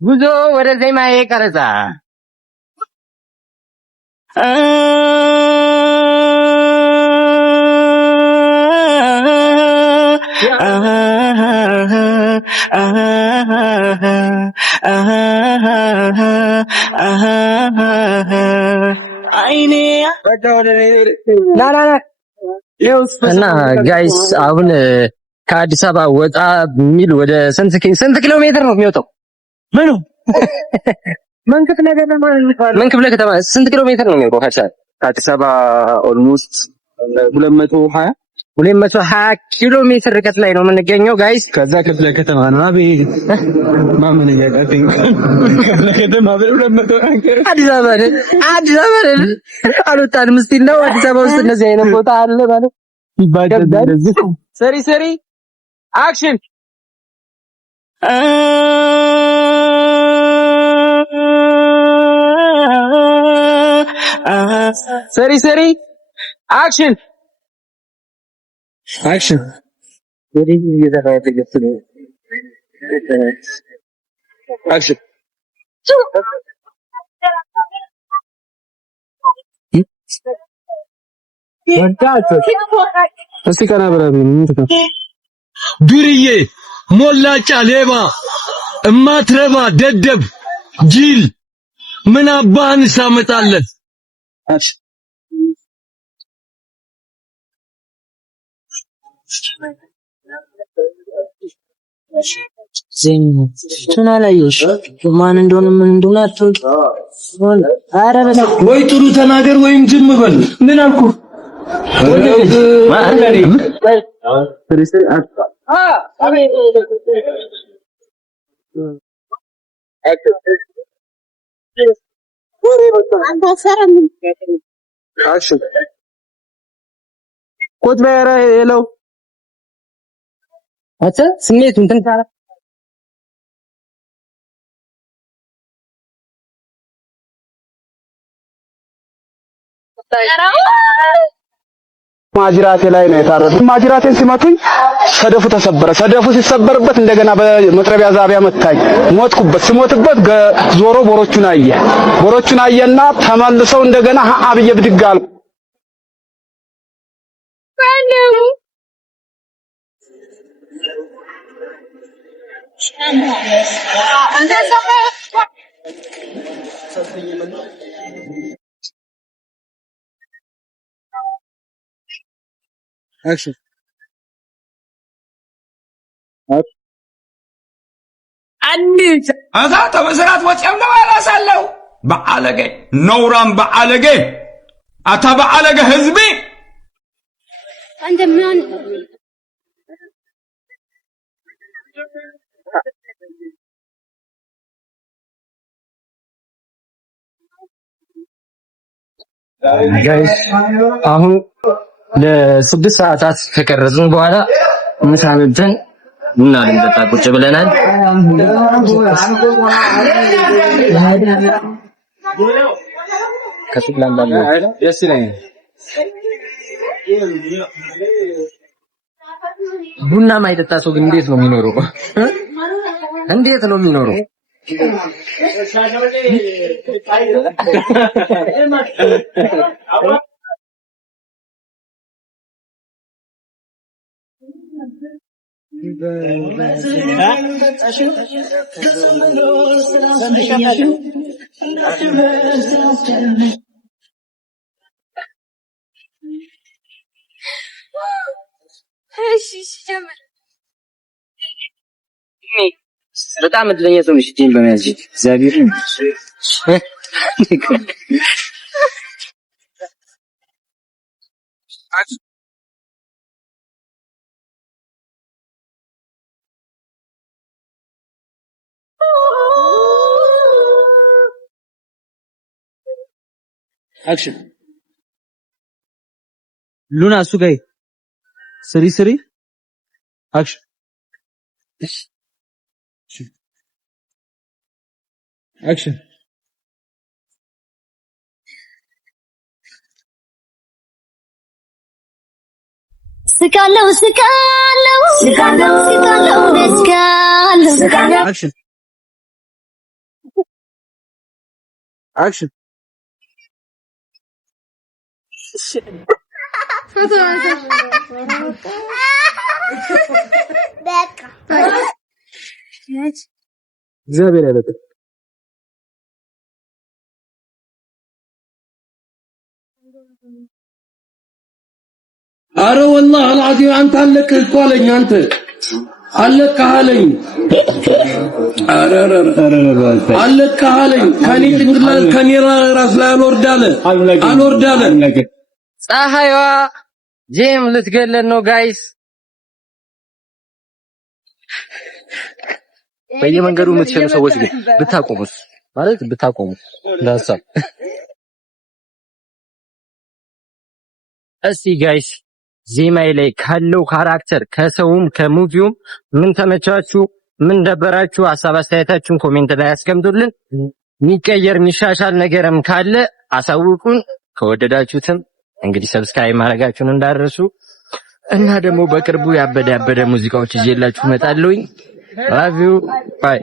ጉዞ ወደ ዜማዬ ቀረጻ እና ጋይስ አሁን ከአዲስ አበባ ወጣ የሚል ወደ ስንት ኪሎ ሜትር ነው የሚወጣው? ምኑ ምን ክፍለ ከተማ ስንት ኪሎ ሜትር ነው የሚወጣው? ከአዲስ አበባ ኦልሞስት 220 ኪሎ ሜትር ርቀት ላይ ነው የምንገኘው ጋይስ። ከዛ ክፍለ ከተማ ነው አቤት ማምን ያቀተኝ ክፍለ ከተማ አዲስ አበባ አልወጣንም። እስቲ ነው አዲስ አበባ ውስጥ እንደዚህ አይነት ቦታ አለ ማለት ይባላል። ሰሪ አክሽን ሰሪ አክሽን ወዲህ እየተራየተ ነው አክሽን እስቲ ቀና ብለህ ዱርዬ ሞላጫ ሌባ እማትረባ ደደብ ጅል ምን አባህን ሳመጣለት ቱና ላይሽ ማን እንደሆነ ምን እንደሆነ አትወቅ። አረ ወይ ጥሩ ተናገር ወይም ዝም በል። ምን አልኩ? ቁጭ በይ የለው አተ ስሜቱ እንትን ታላ ማጅራቴ ላይ ነው የታረዱት። ማጅራቴን ሲመቱኝ ሰደፉ ተሰበረ። ሰደፉ ሲሰበርበት እንደገና በመጥረቢያ ዛቢያ መታኝ። ሞትኩበት። ስሞትበት ዞሮ ቦሮቹን አየና ተመልሰው እንደገና አብዬ ብድግ አልኩ። አክሽን አዛ ተበሰራት ወጪም ነው ያላሳለው በአለገ ነውራም በአለገ አታ በአለገ ህዝቢ አንተ ምን ጋይስ አሁን ለ6 ሰዓታት ከቀረጽን በኋላ ምሳንተን እና ልንጠጣ ቁጭ ብለናል። ከስላንዳለ ደስ ይለኛል። ቡና ማይጠጣ ሰው ግን እንዴት ነው የሚኖረው? እንዴት ነው የሚኖረው? በጣም እድለኛ ሰው ነሽ ቲም በመያዝ እግዚአብሔር አክሽን ሉና እሱ ጋር ስሪ አክሽን አክሽን ስቃለው አክሽን አክሽን እግዚአብሔር ያለበት አረ والله العظيم አንተ አለቀ እኮ አለኝ አንተ አለቀ አለኝ አረ አለቀ አለኝ ከኔ ጭንቅላት ከኔ ራስ ላይ አልወርዳለ ፀሐይዋ ጄም ልትገለን ነው ጋይስ በየመንገዱ የምትሸኑ ሰዎች ግን ብታቆሙት ማለት ብታቆሙ ለሐሳብ እስቲ ጋይስ ዜማዬ ላይ ካለው ካራክተር ከሰውም ከሙቪውም ምን ተመቻችሁ ምን ደበራችሁ ሐሳብ አስተያየታችሁን ኮሜንት ላይ አስቀምጡልን የሚቀየር የሚሻሻል ነገርም ካለ አሳውቁን ከወደዳችሁትም እንግዲህ ሰብስክራይብ ማድረጋችሁን እንዳትረሱ እና ደግሞ በቅርቡ ያበደ ሙዚቃዎች ይዤላችሁ እመጣለሁኝ love you bye